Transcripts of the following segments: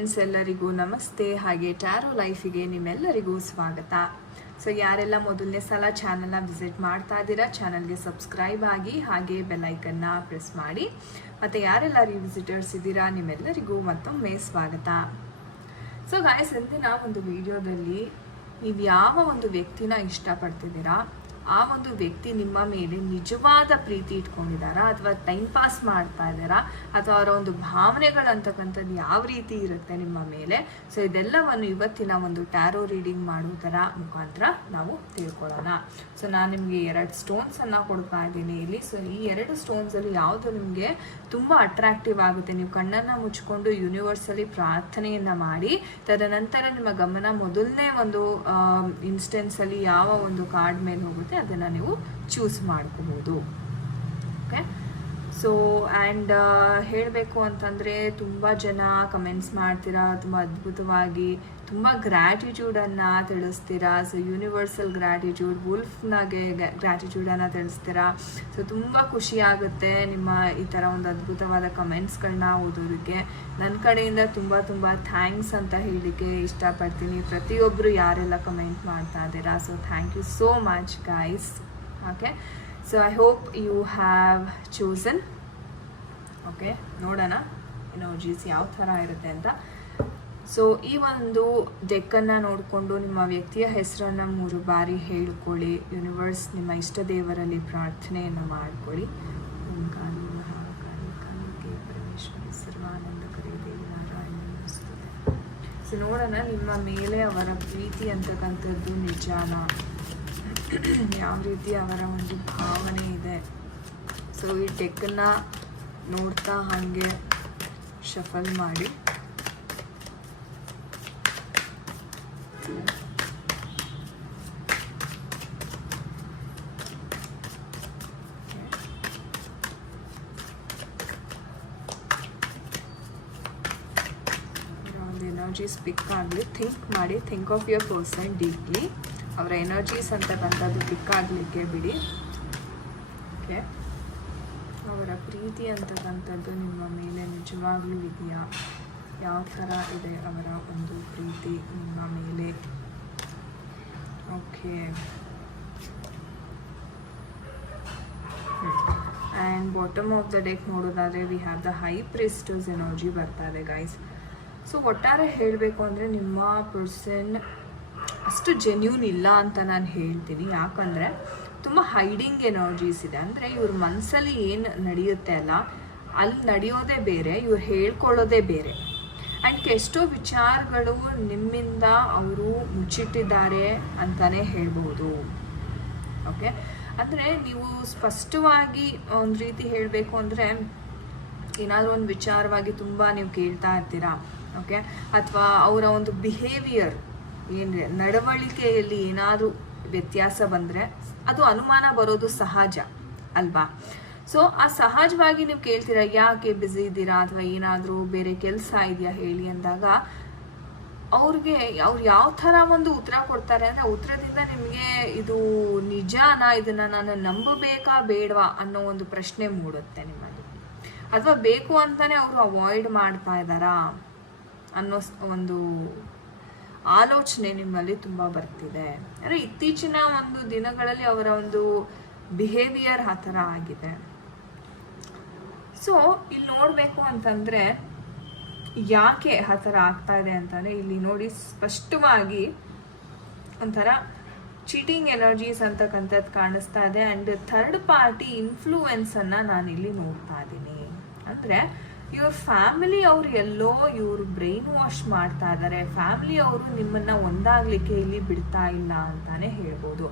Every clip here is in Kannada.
ಫ್ರೆಂಡ್ಸ್, ಎಲ್ಲರಿಗೂ ನಮಸ್ತೆ. ಹಾಗೆ ಟ್ಯಾರೋ ಲೈಫಿಗೆ ನಿಮ್ಮೆಲ್ಲರಿಗೂ ಸ್ವಾಗತ. ಸೊ ಯಾರೆಲ್ಲ ಮೊದಲನೇ ಸಲ ಚಾನಲ್ನ ವಿಸಿಟ್ ಮಾಡ್ತಾ ಇದ್ದೀರಾ, ಚಾನಲ್ಗೆ ಸಬ್ಸ್ಕ್ರೈಬ್ ಆಗಿ ಹಾಗೆ ಬೆಲ್ಲೈಕನ್ನ ಪ್ರೆಸ್ ಮಾಡಿ. ಮತ್ತು ಯಾರೆಲ್ಲ ರಿವಿಸಿಟರ್ಸ್ ಇದ್ದೀರಾ ನಿಮ್ಮೆಲ್ಲರಿಗೂ ಮತ್ತೊಮ್ಮೆ ಸ್ವಾಗತ. ಸೊ ಗಾಯ್ಸ್, ಇಂದಿನ ಒಂದು ವಿಡಿಯೋದಲ್ಲಿ ನೀವು ಯಾವ ಒಂದು ವ್ಯಕ್ತಿನ ಇಷ್ಟಪಡ್ತಿದ್ದೀರಾ, ಆ ಒಂದು ವ್ಯಕ್ತಿ ನಿಮ್ಮ ಮೇಲೆ ನಿಜವಾದ ಪ್ರೀತಿ ಇಟ್ಕೊಂಡಿದ್ದಾರಾ ಅಥವಾ ಟೈಮ್ ಪಾಸ್ ಮಾಡ್ತಾ ಇದ್ದಾರಾ, ಅಥವಾ ಅವರ ಒಂದು ಭಾವನೆಗಳಂತಕ್ಕಂಥದ್ದು ಯಾವ ರೀತಿ ಇರುತ್ತೆ ನಿಮ್ಮ ಮೇಲೆ. ಸೊ ಇದೆಲ್ಲವನ್ನು ಇವತ್ತಿನ ಒಂದು ಟ್ಯಾರೋ ರೀಡಿಂಗ್ ಮಾಡುವುದರ ಮುಖಾಂತರ ನಾವು ತಿಳ್ಕೊಳ್ಳೋಣ. ಸೊ ನಾನು ನಿಮಗೆ 2 ಸ್ಟೋನ್ಸನ್ನು ಕೊಡ್ತಾ ಇದ್ದೀನಿ ಇಲ್ಲಿ. ಸೊ ಈ 2 ಸ್ಟೋನ್ಸಲ್ಲಿ ಯಾವುದು ನಿಮಗೆ ತುಂಬ ಅಟ್ರಾಕ್ಟಿವ್ ಆಗುತ್ತೆ, ನೀವು ಕಣ್ಣನ್ನು ಮುಚ್ಕೊಂಡು ಯೂನಿವರ್ಸಲ್ಲಿ ಪ್ರಾರ್ಥನೆಯನ್ನು ಮಾಡಿ ತದನಂತರ ನಿಮ್ಮ ಗಮನ ಮೊದಲನೇ ಒಂದು ಇನ್ಸ್ಟೆನ್ಸಲ್ಲಿ ಯಾವ ಒಂದು ಕಾರ್ಡ್ ಮೇಲೆ ಹೋಗುತ್ತೆ ಅದನ್ನು ನೀವು ಚೂಸ್ ಮಾಡ್ಕೋಬಹುದು. ಓಕೆ, ಸೊ ಆ್ಯಂಡ್ ಹೇಳಬೇಕು ಅಂತಂದರೆ ತುಂಬ ಜನ ಕಮೆಂಟ್ಸ್ ಮಾಡ್ತೀರಾ, ತುಂಬ ಅದ್ಭುತವಾಗಿ ತುಂಬ ಗ್ರ್ಯಾಟಿಟ್ಯೂಡನ್ನು ತಿಳಿಸ್ತೀರಾ. ಸೊ ಯೂನಿವರ್ಸಲ್ ಗ್ರ್ಯಾಟಿಟ್ಯೂಡ್, ವುಲ್ಫ್ನಾಗೆ ಗ್ರ್ಯಾಟಿಟ್ಯೂಡನ್ನು ತಿಳಿಸ್ತೀರಾ. ಸೊ ತುಂಬ ಖುಷಿ ಆಗುತ್ತೆ ನಿಮ್ಮ ಈ ಥರ ಒಂದು ಅದ್ಭುತವಾದ ಕಮೆಂಟ್ಸ್ಗಳನ್ನ ಓದೋದಕ್ಕೆ. ನನ್ನ ಕಡೆಯಿಂದ ತುಂಬ ತುಂಬ ಥ್ಯಾಂಕ್ಸ್ ಅಂತ ಹೇಳಲಿಕ್ಕೆ ಇಷ್ಟಪಡ್ತೀನಿ, ಪ್ರತಿಯೊಬ್ಬರು ಯಾರೆಲ್ಲ ಕಮೆಂಟ್ ಮಾಡ್ತಾ ಇದ್ದೀರಾ. So thank you so much guys. Okay, so I hope you have chosen. Okay, ನೋಡೋಣ ಎನರ್ಜೀಸ್ ಯಾವ ಥರ ಇರುತ್ತೆ ಅಂತ. ಸೊ ಈ ಒಂದು ಡೆಕ್ಕನ್ನು ನೋಡಿಕೊಂಡು ನಿಮ್ಮ ವ್ಯಕ್ತಿಯ ಹೆಸರನ್ನು 3 ಬಾರಿ ಹೇಳ್ಕೊಳ್ಳಿ. ಯೂನಿವರ್ಸ್ ನಿಮ್ಮ ಇಷ್ಟ ದೇವರಲ್ಲಿ ಪ್ರಾರ್ಥನೆಯನ್ನು ಮಾಡ್ಕೊಳ್ಳಿ. ಓಂಕಾರಿ ಮಹಾಕಾಳಿ ಕಾಲಿಕೆ ಪರಮೇಶ್ವರಿ ಸರ್ವಾನಂದಕರಿ ದೇವಿ ನಾರಾಯಣ ಸ್ತುತೆ. ಸೊ ನೋಡೋಣ ನಿಮ್ಮ ಮೇಲೆ ಅವರ ಪ್ರೀತಿ ಅಂತಕ್ಕಂಥದ್ದು ನಿಜಾನ, ಯಾವ ರೀತಿ ಅವರ ಒಂದು ಭಾವನೆ ಇದೆ. ಸೊ ಈ ಡೆಕ್ಕನ್ನು ನೋಡ್ತಾ ಹಾಗೆ ಶಫಲ್ ಮಾಡಿ. ಎನರ್ಜೀಸ್ ಪಿಕ್ ಆಗಲಿ, ಥಿಂಕ್ ಮಾಡಿ, think of your person deeply. ಅವರ ಎನರ್ಜೀಸ್ ಅಂತಕ್ಕಂಥದ್ದು ಪಿಕ್ ಆಗಲಿಕ್ಕೆ ಬಿಡಿ. ಓಕೆ, ಅವರ ಪ್ರೀತಿ ಅಂತಕ್ಕಂಥದ್ದು ನಿಮ್ಮ ಮೇಲೆ ನಿಜವಾಗ್ಲೂ ಇದೆಯಾ, ಯಾವ ಥರ ಇದೆ ಅವರ ಒಂದು ಪ್ರೀತಿ ನಿಮ್ಮ ಮೇಲೆ. Okay, and bottom of the deck ನೋಡೋದಾದರೆ we have the high priestess energy ಬರ್ತಾ ಇದೆ ಗೈಸ್. ಸೊ ಒಟ್ಟಾರೆ ಹೇಳಬೇಕು ಅಂದರೆ ನಿಮ್ಮ ಪರ್ಸನ್ ಅಷ್ಟು ಜೆನ್ಯೂನ್ ಇಲ್ಲ ಅಂತ ನಾನು ಹೇಳ್ತೀನಿ. ಯಾಕಂದರೆ ತುಂಬ ಹೈಡಿಂಗ್ ಎನರ್ಜೀಸ್ ಇದೆ. ಅಂದರೆ ಇವ್ರ ಮನಸ್ಸಲ್ಲಿ ಏನು ನಡೆಯುತ್ತೆ ಅಲ್ಲ, ಅಲ್ಲಿ ನಡೆಯೋದೇ ಬೇರೆ, ಇವ್ರು ಹೇಳ್ಕೊಳ್ಳೋದೇ ಬೇರೆ. ಆ್ಯಂಡ್ ಎಷ್ಟೋ ವಿಚಾರಗಳು ನಿಮ್ಮಿಂದ ಅವರು ಮುಚ್ಚಿಟ್ಟಿದ್ದಾರೆ ಅಂತಲೇ ಹೇಳ್ಬೋದು. ಓಕೆ, ಅಂದರೆ ನೀವು ಸ್ಪಷ್ಟವಾಗಿ ಒಂದು ರೀತಿ ಹೇಳಬೇಕು ಅಂದರೆ ಏನಾದರೂ ಒಂದು ವಿಚಾರವಾಗಿ ತುಂಬ ನೀವು ಕೇಳ್ತಾ ಇರ್ತೀರಾ. ಓಕೆ, ಅಥವಾ ಅವರ ಒಂದು ಬಿಹೇವಿಯರ್ ಏನಿದೆ, ನಡವಳಿಕೆಯಲ್ಲಿ ಏನಾದರೂ ವ್ಯತ್ಯಾಸ ಬಂದರೆ ಅದು ಅನುಮಾನ ಬರೋದು ಸಹಜ ಅಲ್ವಾ. ಸೊ ಆ ಸಹಜವಾಗಿ ನೀವು ಕೇಳ್ತೀರಾ, ಯಾಕೆ ಬ್ಯುಸಿ ಇದ್ದೀರಾ ಅಥವಾ ಏನಾದರೂ ಬೇರೆ ಕೆಲಸ ಇದೆಯಾ ಹೇಳಿ ಅಂದಾಗ ಅವ್ರು ಯಾವ ಥರ ಒಂದು ಉತ್ತರ ಕೊಡ್ತಾರೆ ಅಂದರೆ, ಉತ್ತರದಿಂದ ನಿಮಗೆ ಇದು ನಿಜಾನ, ಇದನ್ನು ನಾನು ನಂಬಬೇಕಾ ಬೇಡವಾ ಅನ್ನೋ ಒಂದು ಪ್ರಶ್ನೆ ಮೂಡುತ್ತೆ ನಿಮ್ಮಲ್ಲಿ. ಅಥವಾ ಬೇಕು ಅಂತಲೇ ಅವರು ಅವಾಯ್ಡ್ ಮಾಡ್ತಾ ಇದ್ದಾರಾ ಅನ್ನೋ ಒಂದು ಆಲೋಚನೆ ನಿಮ್ಮಲ್ಲಿ ತುಂಬ ಬರ್ತಿದೆ. ಅಂದರೆ ಇತ್ತೀಚಿನ ಒಂದು ದಿನಗಳಲ್ಲಿ ಅವರ ಒಂದು ಬಿಹೇವಿಯರ್ ಆ ಥರ ಆಗಿದೆ. ಸೊ ಇಲ್ಲಿ ನೋಡಬೇಕು ಅಂತಂದರೆ ಯಾಕೆ ಆ ಥರ ಆಗ್ತಾ ಇದೆ ಅಂತಂದರೆ, ಇಲ್ಲಿ ನೋಡಿ ಸ್ಪಷ್ಟವಾಗಿ ಒಂಥರ ಚೀಟಿಂಗ್ ಎನರ್ಜೀಸ್ ಅಂತಕ್ಕಂಥದ್ದು ಕಾಣಿಸ್ತಾ ಇದೆ. ಆ್ಯಂಡ್ ಥರ್ಡ್ ಪಾರ್ಟಿ ಇನ್ಫ್ಲೂಯೆನ್ಸನ್ನು ನಾನಿಲ್ಲಿ ನೋಡ್ತಾ ಇದ್ದೀನಿ. ಅಂದರೆ ಇವ್ರ ಫ್ಯಾಮಿಲಿ ಅವರು ಎಲ್ಲೋ ಇವರು ಬ್ರೈನ್ ವಾಶ್ ಮಾಡ್ತಾ ಇದ್ದಾರೆ. ಫ್ಯಾಮಿಲಿ ಅವರು ನಿಮ್ಮನ್ನು ಒಂದಾಗಲಿಕ್ಕೆ ಇಲ್ಲಿ ಬಿಡ್ತಾ ಇಲ್ಲ ಅಂತಾನೆ ಹೇಳ್ಬೋದು.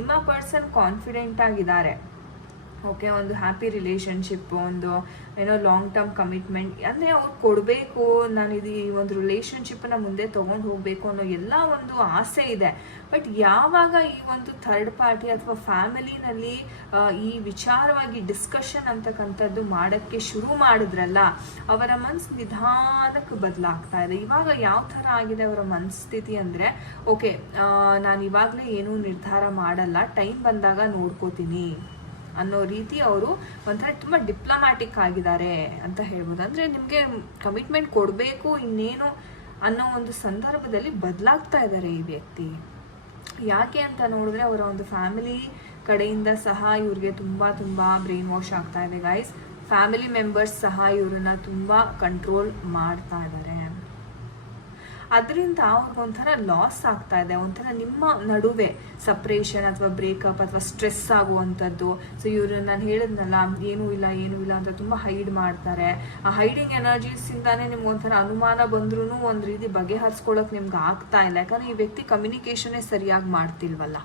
ನಿಮ್ಮ ಪರ್ಸನ್ ಕಾನ್ಫಿಡೆಂಟ್ ಆಗಿದ್ದಾರೆ. ಓಕೆ, ಒಂದು ಹ್ಯಾಪಿ ರಿಲೇಷನ್ಶಿಪ್, ಒಂದು ಏನೋ ಲಾಂಗ್ ಟರ್ಮ್ ಕಮಿಟ್ಮೆಂಟ್, ಅಂದರೆ ಅವ್ರು ಕೊಡಬೇಕು, ನಾನು ಇದು ಈ ಒಂದು ರಿಲೇಷನ್ಶಿಪ್ಪನ್ನು ಮುಂದೆ ತೊಗೊಂಡು ಹೋಗಬೇಕು ಅನ್ನೋ ಎಲ್ಲ ಒಂದು ಆಸೆ ಇದೆ. ಬಟ್ ಯಾವಾಗ ಈ ಒಂದು ಥರ್ಡ್ ಪಾರ್ಟಿ ಅಥವಾ ಫ್ಯಾಮಿಲಿನಲ್ಲಿ ಈ ವಿಚಾರವಾಗಿ ಡಿಸ್ಕಷನ್ ಅಂತಕ್ಕಂಥದ್ದು ಮಾಡೋಕ್ಕೆ ಶುರು ಮಾಡಿದ್ರಲ್ಲ, ಅವರ ಮನಸ್ಸು ನಿಧಾನಕ್ಕೆ ಬದಲಾಗ್ತಾ ಇದೆ. ಇವಾಗ ಯಾವ ಥರ ಆಗಿದೆ ಅವರ ಮನಸ್ಥಿತಿ ಅಂದರೆ, ಓಕೆ ನಾನು ಇವಾಗಲೇ ಏನೂ ನಿರ್ಧಾರ ಮಾಡಲ್ಲ, ಟೈಮ್ ಬಂದಾಗ ನೋಡ್ಕೋತೀನಿ ಅನ್ನೋ ರೀತಿ ಅವರು ಒಂಥರ ತುಂಬ ಡಿಪ್ಲೊಮ್ಯಾಟಿಕ್ ಆಗಿದ್ದಾರೆ ಅಂತ ಹೇಳ್ಬೋದು. ಅಂದರೆ ನಿಮಗೆ ಕಮಿಟ್ಮೆಂಟ್ ಕೊಡಬೇಕು ಇನ್ನೇನು ಅನ್ನೋ ಒಂದು ಸಂದರ್ಭದಲ್ಲಿ ಬದಲಾಗ್ತಾ ಇದ್ದಾರೆ ಈ ವ್ಯಕ್ತಿ. ಯಾಕೆ ಅಂತ ನೋಡಿದ್ರೆ ಅವರ ಒಂದು ಫ್ಯಾಮಿಲಿ ಕಡೆಯಿಂದ ಸಹ ಇವ್ರಿಗೆ ತುಂಬ ಬ್ರೈನ್ ವಾಶ್ ಆಗ್ತಾ ಇದೆ ಗೈಸ್. ಫ್ಯಾಮಿಲಿ ಮೆಂಬರ್ಸ್ ಸಹ ಇವ್ರನ್ನ ತುಂಬ ಕಂಟ್ರೋಲ್ ಮಾಡ್ತಾ ಇದ್ದಾರೆ. ಅದರಿಂದ ಅವ್ರಿಗೊಂಥರ ಲಾಸ್ ಆಗ್ತಾ ಇದೆ, ಒಂಥರ ನಿಮ್ಮ ನಡುವೆ ಸಪ್ರೇಷನ್ ಅಥವಾ ಬ್ರೇಕಪ್ ಅಥವಾ ಸ್ಟ್ರೆಸ್ ಆಗುವಂಥದ್ದು. ಸೊ ಇವರು ನಾನು ಹೇಳಿದ್ನಲ್ಲ ಏನೂ ಇಲ್ಲ ಅಂತ ತುಂಬ ಹೈಡ್ ಮಾಡ್ತಾರೆ. ಆ ಹೈಡಿಂಗ್ ಎನರ್ಜೀಸಿಂದಾನೇ ನಿಮ್ಗೆ ಒಂಥರ ಅನುಮಾನ ಬಂದ್ರೂ ಒಂದು ರೀತಿ ಬಗೆಹರಿಸ್ಕೊಳ್ಳೋಕೆ ನಿಮ್ಗೆ ಆಗ್ತಾ ಇಲ್ಲ, ಯಾಕಂದರೆ ಈ ವ್ಯಕ್ತಿ ಕಮ್ಯುನಿಕೇಷನ್ನೇ ಸರಿಯಾಗಿ ಮಾಡ್ತಿಲ್ವಲ್ಲ.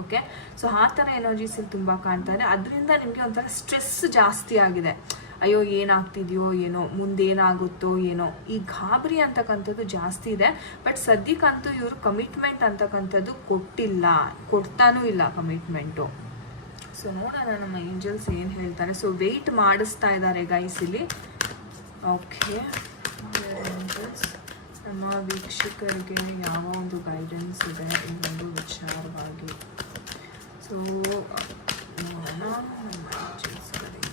ಓಕೆ, ಸೊ ಆ ಥರ ಎನರ್ಜೀಸ್ ಇಲ್ಲಿ ತುಂಬ ಕಾಣ್ತಾ ಇದೆ. ಅದರಿಂದ ನಿಮಗೆ ಒಂಥರ ಸ್ಟ್ರೆಸ್ ಜಾಸ್ತಿ ಆಗಿದೆ. ಅಯ್ಯೋ ಏನಾಗ್ತಿದೆಯೋ ಏನೋ, ಮುಂದೇನಾಗುತ್ತೋ ಏನೋ, ಈ ಗಾಬರಿ ಅಂತಕ್ಕಂಥದ್ದು ಜಾಸ್ತಿ ಇದೆ. ಬಟ್ ಸದ್ಯಕ್ಕಂತೂ ಇವರು ಕಮಿಟ್ಮೆಂಟ್ ಅಂತಕ್ಕಂಥದ್ದು ಕೊಡ್ತಾನೂ ಇಲ್ಲ ಕಮಿಟ್ಮೆಂಟು. ಸೊ ನೋಡೋಣ ನಮ್ಮ ಏಂಜಲ್ಸ್ ಏನು ಹೇಳ್ತಾರೆ. ಸೊ ವೆಯ್ಟ್ ಮಾಡಿಸ್ತಾ ಇದ್ದಾರೆ ಗೈಸ್ ಇಲ್ಲಿ. ಓಕೆ, ನಮ್ಮ ವೀಕ್ಷಕರಿಗೆ ಯಾವ ಒಂದು ಗೈಡೆನ್ಸ್ ಇದೆ ಈ ಒಂದು ವಿಚಾರವಾಗಿ. ಸೊ ನೋಡೋಣ ನಮ್ಮ ಏಂಜಲ್ಸ್ ಕಡೆಯಿಂದ.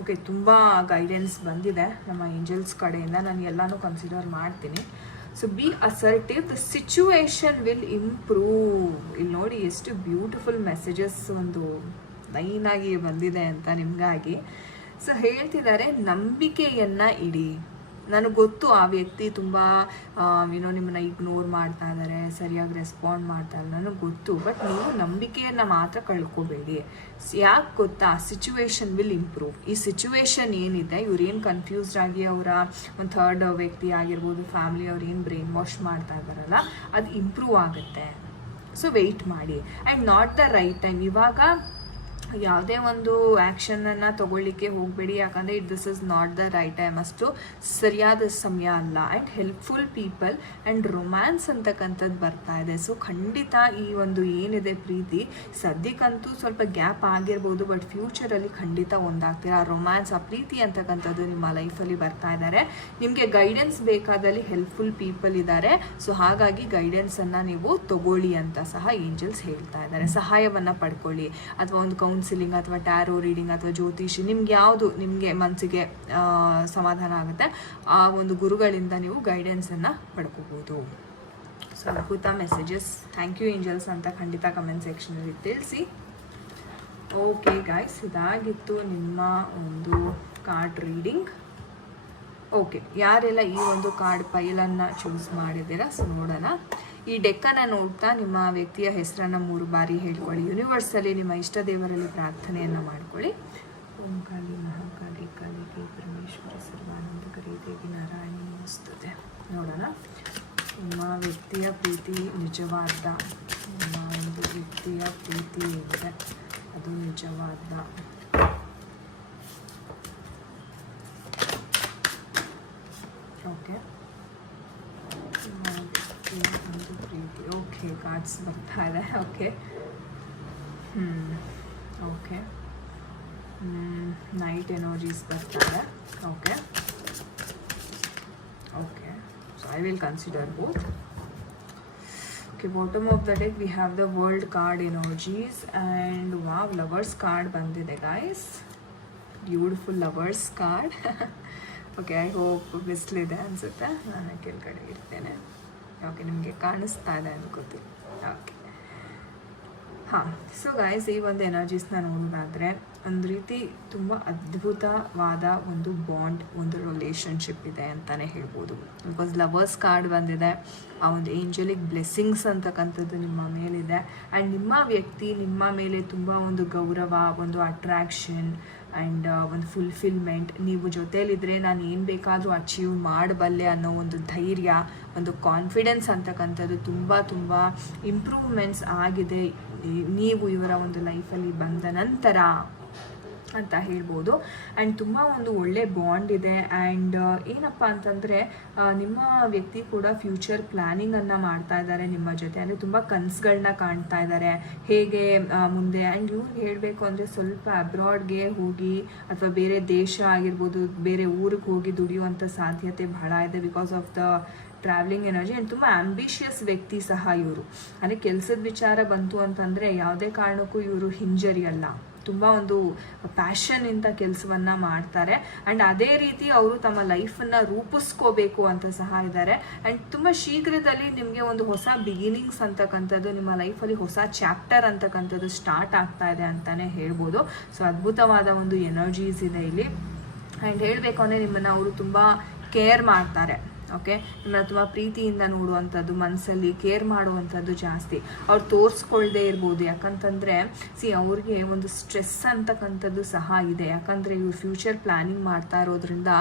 ಓಕೆ, ತುಂಬ ಗೈಡೆನ್ಸ್ ಬಂದಿದೆ ನಮ್ಮ ಏಂಜಲ್ಸ್ ಕಡೆಯಿಂದ. ನಾನು ಎಲ್ಲನೂ ಕನ್ಸಿಡರ್ ಮಾಡ್ತೀನಿ. So B assertive, the situation will improve. ಇಲ್ಲಿ ನೋಡಿ ಎಷ್ಟು ಬ್ಯೂಟಿಫುಲ್ ಮೆಸೇಜಸ್ ಒಂದು ಲೈನಾಗಿ ಬಂದಿದೆ ಅಂತ ನಿಮಗಾಗಿ. ಸೊ ಹೇಳ್ತಿದ್ದಾರೆ ನಂಬಿಕೆಯನ್ನು ಇಡಿ. ನನಗೆ ಗೊತ್ತು ಆ ವ್ಯಕ್ತಿ ತುಂಬ ನಿಮ್ಮನ್ನು ಇಗ್ನೋರ್ ಮಾಡ್ತಾ ಇದ್ದಾರೆ, ಸರಿಯಾಗಿ ರೆಸ್ಪಾಂಡ್ ಮಾಡ್ತಾ ಇಲ್ಲ, ನನಗೆ ಗೊತ್ತು. ಬಟ್ ನೀವು ನಂಬಿಕೆಯನ್ನು ಮಾತ್ರ ಕಳ್ಕೊಬೇಡಿ. ಯಾಕೆ ಗೊತ್ತಾ, ಸಿಚುವೇಶನ್ ವಿಲ್ ಇಂಪ್ರೂವ್. ಈ ಸಿಚುವೇಶನ್ ಏನಿದೆ, ಇವ್ರು ಏನು ಕನ್ಫ್ಯೂಸ್ಡ್ ಆಗಿ ಅವರ ಒಂದು ಥರ್ಡ್ ವ್ಯಕ್ತಿ ಆಗಿರ್ಬೋದು, ಫ್ಯಾಮಿಲಿ ಅವ್ರು ಏನು ಬ್ರೈನ್ ವಾಶ್ ಮಾಡ್ತಾ ಇದ್ದಾರಲ್ಲ, ಅದು ಇಂಪ್ರೂವ್ ಆಗುತ್ತೆ. ಸೊ ವೆಯ್ಟ್ ಮಾಡಿ. And not the right time. ಇವಾಗ ಯಾವುದೇ ಒಂದು ಆ್ಯಕ್ಷನನ್ನು ತೊಗೊಳ್ಳಿಕ್ಕೆ ಹೋಗಬೇಡಿ, ಯಾಕಂದರೆ this is not the right time. ಅಷ್ಟು ಸರಿಯಾದ ಸಮಯ ಅಲ್ಲ. And helpful people and romance ಅಂತಕ್ಕಂಥದ್ದು ಬರ್ತಾ ಇದೆ. ಸೊ ಖಂಡಿತ ಈ ಒಂದು ಏನಿದೆ ಪ್ರೀತಿ, ಸದ್ಯಕ್ಕಂತೂ ಸ್ವಲ್ಪ ಗ್ಯಾಪ್ ಆಗಿರ್ಬೋದು, ಬಟ್ ಫ್ಯೂಚರಲ್ಲಿ ಖಂಡಿತ ಒಂದಾಗ್ತೀರ. ಆ ರೊಮ್ಯಾನ್ಸ್, ಆ ಪ್ರೀತಿ ಅಂತಕ್ಕಂಥದ್ದು ನಿಮ್ಮ ಲೈಫಲ್ಲಿ ಬರ್ತಾ ಇದ್ದಾರೆ. ನಿಮಗೆ ಗೈಡೆನ್ಸ್ ಬೇಕಾದಲ್ಲಿ ಹೆಲ್ಪ್ಫುಲ್ ಪೀಪಲ್ ಇದ್ದಾರೆ. ಸೊ ಹಾಗಾಗಿ ಗೈಡೆನ್ಸನ್ನು ನೀವು ತಗೊಳ್ಳಿ ಅಂತ ಸಹ ಏಂಜಲ್ಸ್ ಹೇಳ್ತಾ ಇದ್ದಾರೆ. ಸಹಾಯವನ್ನು ಪಡ್ಕೊಳ್ಳಿ, ಅಥವಾ ಒಂದು ಕೌನ್ಸಿಲಿಂಗ್ ಅಥವಾ ಟ್ಯಾರೋ ರೀಡಿಂಗ್ ಅಥವಾ ಜ್ಯೋತಿಷಿ, ನಿಮ್ಗೆ ಯಾವುದು ನಿಮಗೆ ಮನಸ್ಸಿಗೆ ಸಮಾಧಾನ ಆಗುತ್ತೆ ಆ ಒಂದು ಗುರುಗಳಿಂದ ನೀವು ಗೈಡೆನ್ಸನ್ನು ಪಡ್ಕೋಬೋದು. ಸೊ ಅದ್ಭುತ ಮೆಸೇಜಸ್. ಥ್ಯಾಂಕ್ ಯು ಏಂಜಲ್ಸ್ ಅಂತ ಖಂಡಿತ ಕಮೆಂಟ್ ಸೆಕ್ಷನಲ್ಲಿ ತಿಳಿಸಿ. ಓಕೆ ಗೈಸ್, ಇದಾಗಿತ್ತು ನಿಮ್ಮ ಒಂದು ಕಾರ್ಡ್ ರೀಡಿಂಗ್. ಓಕೆ, ಯಾರೆಲ್ಲ ಈ ಒಂದು ಕಾರ್ಡ್ ಪೈಲನ್ನು ಚೂಸ್ ಮಾಡಿದ್ದೀರಾ, ಸೊ ನೋಡೋಣ. ಈ ಡೆಕ್ಕನ್ನು ನೋಡ್ತಾ ನಿಮ್ಮ ವ್ಯಕ್ತಿಯ ಹೆಸರನ್ನು 3 ಬಾರಿ ಹೇಳ್ಕೊಳ್ಳಿ. ಯೂನಿವರ್ಸಲ್ಲಿ ನಿಮ್ಮ ಇಷ್ಟ ದೇವರಲ್ಲಿ ಪ್ರಾರ್ಥನೆಯನ್ನು ಮಾಡ್ಕೊಳ್ಳಿ. ಓಂ ಕಾಳಿ ಮಹಾಕಾಳಿ ಕಾಳಿಗೆ ಪರಮೇಶ್ವರಿ ಸರ್ವಾನಂದಕರಿ ದೇವಿ ನಾರಾಯಣಿ ನಮಸ್ತುತೆ. ನೋಡೋಣ, ನಿಮ್ಮ ವ್ಯಕ್ತಿಯ ಪ್ರೀತಿ ನಿಜವಾದ, ನಿಮ್ಮ ಒಂದು ವ್ಯಕ್ತಿಯ ಪ್ರೀತಿ ಏನಿದೆ ಅದು ನಿಜವಾದ. ಓಕೆ, ಒಂದು ಪ್ರೀತಿ. ಓಕೆ, ಕಾರ್ಡ್ಸ್ ಬರ್ತಾ ಇದೆ. ಓಕೆ, ಓಕೆ, ನೈಟ್ ಎನರ್ಜೀಸ್ ಬರ್ತಾ ಇದೆ. Okay, okay, so I will consider both. Okay, bottom of the deck we have the world card energies and wow, lovers card ಬಂದಿದೆ guys. Beautiful lovers card. Okay, I hope ಬಿಸಿಲಿದೆ ಅನಿಸುತ್ತೆ, ನಾನು ಕೆಳಗಡೆ ಇರ್ತೇನೆ. ಓಕೆ, ನಿಮಗೆ ಕಾಣಿಸ್ತಾ ಇದೆ ಅನ್ಕೋತೀನಿ. ಓಕೆ, ಹಾಂ. ಸೊ ಗೈಸ್, ಈ ಒಂದು ಎನರ್ಜೀಸ್ನ ನೋಡೋದಾದರೆ ಒಂದು ರೀತಿ ತುಂಬ ಅದ್ಭುತವಾದ ಒಂದು ಬಾಂಡ್, ಒಂದು ರಿಲೇಷನ್ಶಿಪ್ ಇದೆ ಅಂತಲೇ ಹೇಳ್ಬೋದು. ಬಿಕಾಸ್ ಲವರ್ಸ್ ಕಾರ್ಡ್ ಬಂದಿದೆ. ಆ ಒಂದು ಏಂಜಲಿಕ್ ಬ್ಲೆಸ್ಸಿಂಗ್ಸ್ ಅಂತಕ್ಕಂಥದ್ದು ನಿಮ್ಮ ಮೇಲಿದೆ. ಆ್ಯಂಡ್ ನಿಮ್ಮ ವ್ಯಕ್ತಿ ನಿಮ್ಮ ಮೇಲೆ ತುಂಬ ಒಂದು ಗೌರವ, ಒಂದು ಅಟ್ರ್ಯಾಕ್ಷನ್ ಆ್ಯಂಡ್ ಒಂದು ಫುಲ್ಫಿಲ್ಮೆಂಟ್. ನೀವು ಜೊತೇಲಿದ್ದರೆ ನಾನು ಏನು ಬೇಕಾದರೂ ಅಚೀವ್ ಮಾಡಬಲ್ಲೆ ಅನ್ನೋ ಒಂದು ಧೈರ್ಯ, ಒಂದು ಕಾನ್ಫಿಡೆನ್ಸ್ ಅಂತಕ್ಕಂಥದ್ದು ತುಂಬ ಇಂಪ್ರೂವ್ಮೆಂಟ್ಸ್ ಆಗಿದೆ ನೀವು ಇವರ ಒಂದು ಲೈಫಲ್ಲಿ ಬಂದ ನಂತರ ಅಂತ ಹೇಳ್ಬೋದು. ಆ್ಯಂಡ್ ತುಂಬ ಒಂದು ಒಳ್ಳೆ ಬಾಂಡ್ ಇದೆ. ಆ್ಯಂಡ್ ಏನಪ್ಪ ಅಂತಂದರೆ ನಿಮ್ಮ ವ್ಯಕ್ತಿ ಕೂಡ ಫ್ಯೂಚರ್ ಪ್ಲ್ಯಾನಿಂಗನ್ನು ಮಾಡ್ತಾ ಇದ್ದಾರೆ ನಿಮ್ಮ ಜೊತೆ. ಅಂದರೆ ತುಂಬ ಕನಸುಗಳನ್ನ ಕಾಣ್ತಾ ಇದ್ದಾರೆ ಹೇಗೆ ಮುಂದೆ. ಆ್ಯಂಡ್ ಇವ್ರಿಗೆ ಹೇಳಬೇಕು ಅಂದರೆ ಸ್ವಲ್ಪ ಅಬ್ರಾಡ್ಗೆ ಹೋಗಿ ಅಥವಾ ಬೇರೆ ದೇಶ ಆಗಿರ್ಬೋದು, ಬೇರೆ ಊರಿಗೆ ಹೋಗಿ ದುಡಿಯುವಂಥ ಸಾಧ್ಯತೆ ಬಹಳ ಇದೆ because of the travelling energy. And ತುಂಬ ಆ್ಯಂಬಿಷಿಯಸ್ ವ್ಯಕ್ತಿ ಸಹ ಇವರು. ಅಂದರೆ ಕೆಲಸದ ವಿಚಾರ ಬಂತು ಅಂತಂದರೆ ಯಾವುದೇ ಕಾರಣಕ್ಕೂ ಇವರು ಹಿಂಜರಿಯಲ್ಲ. ತುಂಬ ಒಂದು ಪ್ಯಾಷನ್ನಿಂದ ಕೆಲಸವನ್ನು ಮಾಡ್ತಾರೆ. ಆ್ಯಂಡ್ ಅದೇ ರೀತಿ ಅವರು ತಮ್ಮ ಲೈಫನ್ನು ರೂಪಿಸ್ಕೋಬೇಕು ಅಂತ ಸಹ ಇದ್ದಾರೆ. ಆ್ಯಂಡ್ ತುಂಬ ಶೀಘ್ರದಲ್ಲಿ ನಿಮಗೆ ಒಂದು ಹೊಸ ಬಿಗಿನಿಂಗ್ಸ್ ಅಂತಕ್ಕಂಥದ್ದು, ನಿಮ್ಮ ಲೈಫಲ್ಲಿ ಹೊಸ ಚಾಪ್ಟರ್ ಅಂತಕ್ಕಂಥದ್ದು ಸ್ಟಾರ್ಟ್ ಆಗ್ತಾ ಇದೆ ಅಂತಲೇ ಹೇಳ್ಬೋದು. ಸೊ ಅದ್ಭುತವಾದ ಒಂದು ಎನರ್ಜೀಸ್ ಇದೆ ಇಲ್ಲಿ. ಆ್ಯಂಡ್ ಹೇಳಬೇಕು ಅಂದರೆ ನಿಮ್ಮನ್ನು ಅವರು ತುಂಬ ಕೇರ್ ಮಾಡ್ತಾರೆ. ಓಕೆ, ನಿಮ್ಮನ್ನ ತುಂಬ ಪ್ರೀತಿಯಿಂದ ನೋಡುವಂಥದ್ದು, ಮನಸ್ಸಲ್ಲಿ ಕೇರ್ ಮಾಡುವಂಥದ್ದು ಜಾಸ್ತಿ. ಅವ್ರು ತೋರಿಸ್ಕೊಳ್ದೇ ಇರ್ಬೋದು. ಯಾಕಂತಂದರೆ ಅವ್ರಿಗೆ ಒಂದು ಸ್ಟ್ರೆಸ್ ಅಂತಕ್ಕಂಥದ್ದು ಸಹ ಇದೆ. ಯಾಕಂದರೆ ಇವ್ರು ಫ್ಯೂಚರ್ ಪ್ಲ್ಯಾನಿಂಗ್ ಮಾಡ್ತಾ ಇರೋದ್ರಿಂದ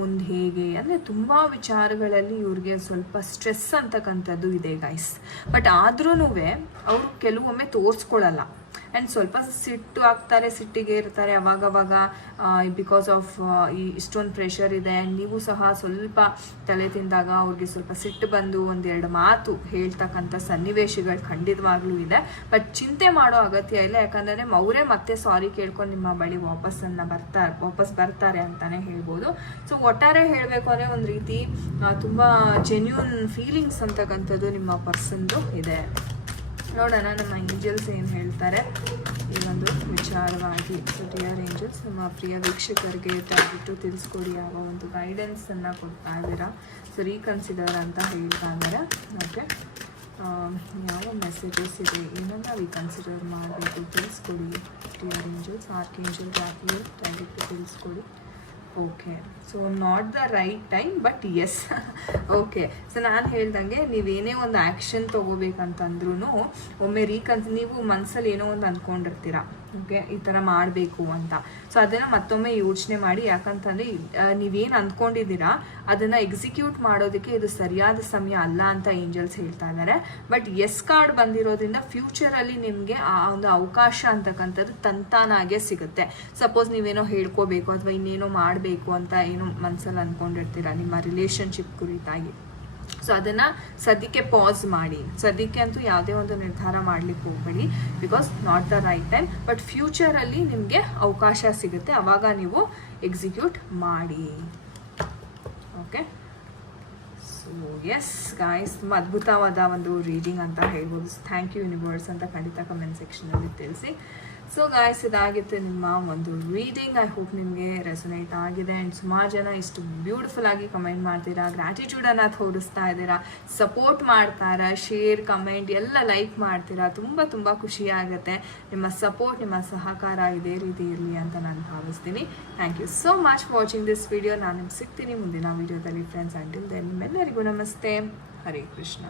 ಮುಂದೆ ಹೇಗೆ ಅಂದರೆ ತುಂಬ ವಿಚಾರಗಳಲ್ಲಿ ಇವ್ರಿಗೆ ಸ್ವಲ್ಪ ಸ್ಟ್ರೆಸ್ ಅಂತಕ್ಕಂಥದ್ದು ಇದೆ ಗೈಸ್. ಬಟ್ ಆದ್ರೂ ಅವರು ಕೆಲವೊಮ್ಮೆ ತೋರಿಸ್ಕೊಳ್ಳಲ್ಲ. ಆ್ಯಂಡ್ ಸ್ವಲ್ಪ ಸಿಟ್ಟು ಆಗ್ತಾರೆ, ಸಿಟ್ಟಿಗೆ ಇರ್ತಾರೆ ಅವಾಗವಾಗ ಬಿಕಾಸ್ ಆಫ್ ಇಷ್ಟೊಂದು ಪ್ರೆಷರ್ ಇದೆ. ಆ್ಯಂಡ್ ನೀವು ಸಹ ಸ್ವಲ್ಪ ತಲೆ ತಿಂದಾಗ ಅವ್ರಿಗೆ ಸ್ವಲ್ಪ ಸಿಟ್ಟು ಬಂದು ಒಂದೆರಡು ಮಾತು ಹೇಳ್ತಕ್ಕಂಥ ಸನ್ನಿವೇಶಗಳು ಖಂಡಿತವಾಗ್ಲೂ ಇದೆ. ಬಟ್ ಚಿಂತೆ ಮಾಡೋ ಅಗತ್ಯ ಇಲ್ಲ. ಯಾಕಂದರೆ ಅವರೇ ಮತ್ತೆ ಸಾರಿ ಕೇಳ್ಕೊಂಡು ನಿಮ್ಮ ಬಳಿ ವಾಪಸ್ ಬರ್ತಾರೆ ಅಂತಲೇ ಹೇಳ್ಬೋದು. ಸೊ ಒಟ್ಟಾರೆ ಹೇಳಬೇಕು ಅಂದರೆ ಒಂದು ರೀತಿ ತುಂಬ ಜೆನ್ಯೂನ್ ಫೀಲಿಂಗ್ಸ್ ಅಂತಕ್ಕಂಥದ್ದು ನಿಮ್ಮ ಪರ್ಸನ್ದು ಇದೆ. ನೋಡೋಣ ನಮ್ಮ ಏಂಜಲ್ಸ್ ಏನು ಹೇಳ್ತಾರೆ ಈ ಒಂದು ವಿಚಾರವಾಗಿ. ಸೊ ಡಿಯರ್ ಏಂಜಲ್ಸ್, ನಮ್ಮ ಪ್ರಿಯ ವೀಕ್ಷಕರಿಗೆ ದಯವಿಟ್ಟು ತಿಳಿಸ್ಕೊಡಿ ಯಾವ ಒಂದು ಗೈಡೆನ್ಸನ್ನು ಕೊಡ್ತಾ ಇದ್ದೀರಾ. ಸೊ ರೀಕನ್ಸಿಡರ್ ಅಂತ ಹೇಳ್ತಾ ಇದ್ದಾರೆ. ಓಕೆ, ಯಾವ ಮೆಸೇಜಸ್ ಇದೆ, ಏನನ್ನ ರೀಕನ್ಸಿಡರ್ ಮಾಡಬೇಕು ತಿಳಿಸ್ಕೊಡಿ ಡಿಯರ್ ಏಂಜಲ್ಸ್. ಆರ್ಕೇಂಜಲ್ ರಾಫೇಲ್ ದಯವಿಟ್ಟು ತಿಳಿಸ್ಕೊಡಿ. Okay, so not the right time but yes. Okay, so ನಾನು ಹೇಳ್ದಂಗೆ ನೀವೇನೇ ಒಂದು ಆ್ಯಕ್ಷನ್ ತೊಗೋಬೇಕಂತಂದ್ರೂ ಒಮ್ಮೆ ನೀವು ಮನಸ್ಸಲ್ಲಿ ಏನೋ ಒಂದು ಅಂದ್ಕೊಂಡಿರ್ತೀರ, ಓಕೆ ಈ ಥರ ಮಾಡಬೇಕು ಅಂತ. ಸೊ ಅದನ್ನು ಮತ್ತೊಮ್ಮೆ ಯೋಚನೆ ಮಾಡಿ. ಯಾಕಂತಂದರೆ ನೀವೇನು ಅಂದ್ಕೊಂಡಿದ್ದೀರಾ ಅದನ್ನು ಎಕ್ಸಿಕ್ಯೂಟ್ ಮಾಡೋದಕ್ಕೆ ಇದು ಸರಿಯಾದ ಸಮಯ ಅಲ್ಲ ಅಂತ ಏಂಜಲ್ಸ್ ಹೇಳ್ತಾ ಇದ್ದಾರೆ. ಬಟ್ ಎಸ್ ಕಾರ್ಡ್ ಬಂದಿರೋದ್ರಿಂದ ಫ್ಯೂಚರಲ್ಲಿ ನಿಮಗೆ ಆ ಒಂದು ಅವಕಾಶ ಅಂತಕ್ಕಂಥದ್ದು ತಂತಾನಾಗೆ ಸಿಗುತ್ತೆ. ಸಪೋಸ್ ನೀವೇನೋ ಹೇಳ್ಕೋಬೇಕು ಅಥವಾ ಇನ್ನೇನೋ ಮಾಡಬೇಕು ಅಂತ ಏನೋ ಮನಸ್ಸಲ್ಲಿ ಅಂದ್ಕೊಂಡಿರ್ತೀರ ನಿಮ್ಮ ರಿಲೇಷನ್ಶಿಪ್ ಕುರಿತಾಗಿ. ಸೊ ಅದನ್ನು ಸದ್ಯಕ್ಕೆ ಪಾಸ್ ಮಾಡಿ. ಸದ್ಯಕ್ಕೆ ಅಂತೂ ಯಾವುದೇ ಒಂದು ನಿರ್ಧಾರ ಮಾಡಲಿಕ್ಕೆ ಹೋಗಬೇಡಿ because not the right time. But ಫ್ಯೂಚರಲ್ಲಿ ನಿಮಗೆ ಅವಕಾಶ ಸಿಗುತ್ತೆ, ಆವಾಗ ನೀವು ಎಕ್ಸಿಕ್ಯೂಟ್ ಮಾಡಿ. ಓಕೆ, ಸೊ ಎಸ್ ಗಾಯ್ಸ್, ತುಂಬ ಅದ್ಭುತವಾದ ಒಂದು ರೀಡಿಂಗ್ ಅಂತ ಹೇಳ್ಬೋದು. ಥ್ಯಾಂಕ್ ಯು ಯೂನಿವರ್ಸ್ ಅಂತ ಖಂಡಿತ ಕಮೆಂಟ್ ಸೆಕ್ಷನಲ್ಲಿ ತಿಳಿಸಿ. ಸೊ ಗಾಯ್ಸ್, ಇದಾಗಿತ್ತು ನಿಮ್ಮ ಒಂದು ರೀಡಿಂಗ್. ಐ ಹೋಪ್ ನಿಮಗೆ ರೆಸೊನೇಟ್ ಆಗಿದೆ. ಆ್ಯಂಡ್ ಸುಮಾರು ಜನ ಇಷ್ಟು ಬ್ಯೂಟಿಫುಲ್ ಆಗಿ ಕಮೆಂಟ್ ಮಾಡ್ತೀರಾ, ಗ್ರ್ಯಾಟಿಟ್ಯೂಡನ್ನು ತೋರಿಸ್ತಾ ಇದ್ದೀರಾ, ಸಪೋರ್ಟ್ ಮಾಡ್ತಾರಾ, ಶೇರ್ ಕಮೆಂಟ್ ಎಲ್ಲ ಲೈಕ್ ಮಾಡ್ತೀರಾ. ತುಂಬ ತುಂಬ ಖುಷಿಯಾಗುತ್ತೆ. ನಿಮ್ಮ ಸಪೋರ್ಟ್, ನಿಮ್ಮ ಸಹಕಾರ ಇದೇ ರೀತಿ ಇರಲಿ ಅಂತ ನಾನು ಭಾವಿಸ್ತೀನಿ. Thank you so much for watching this video. ನಾನು ನಿಮ್ಗೆ ಸಿಗ್ತೀನಿ ಮುಂದಿನ ವಿಡಿಯೋದಲ್ಲಿ ಫ್ರೆಂಡ್ಸ್. ಅಂಟಿಲ್ ದೆನ್ ನಿಮ್ಮೆಲ್ಲರಿಗೂ ನಮಸ್ತೆ. ಹರೇ ಕೃಷ್ಣ.